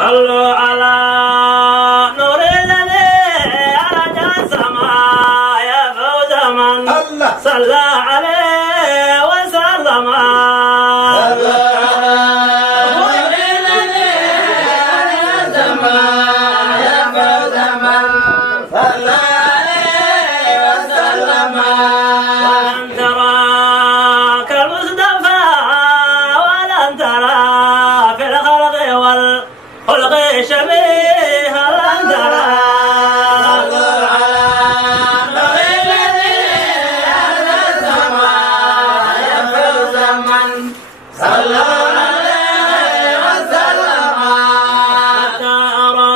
صلوا على نور الذي أرج السماء يا فوز من صلى عليه وسلم. شبيه الأندرة على السماء يا فوز من صلى عليه وسلم. ترى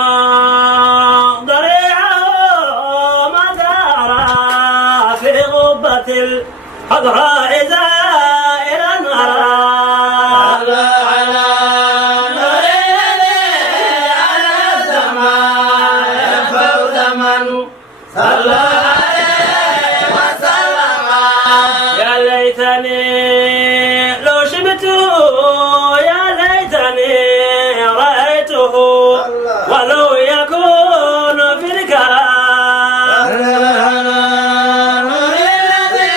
ضريعه ما ترى في غبة الحضراء زائر النار. صلى عليه وسلم. يا ليتني لو شبته يا ليتني رأيته ولو يكون في الكرام. نور الذي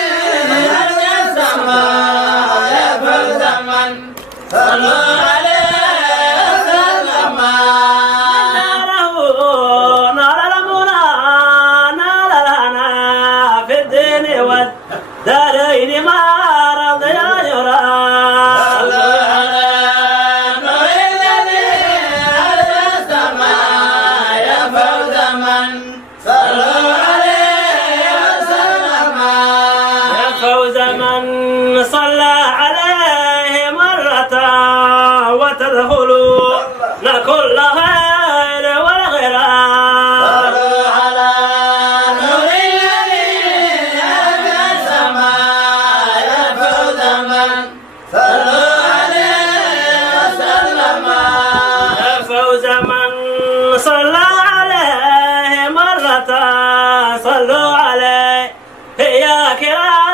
أرج السماء يا فوز من صلى عليه وسلم. دارين ما رضي يرى. صلى على نور الذي أرج السماء يا فوز من صلى عليه وسلم. يا فوز من صلى عليه مرة وتدخلون كل خير والغرام. صلى عليه مرة صلوا عليه يا كرام.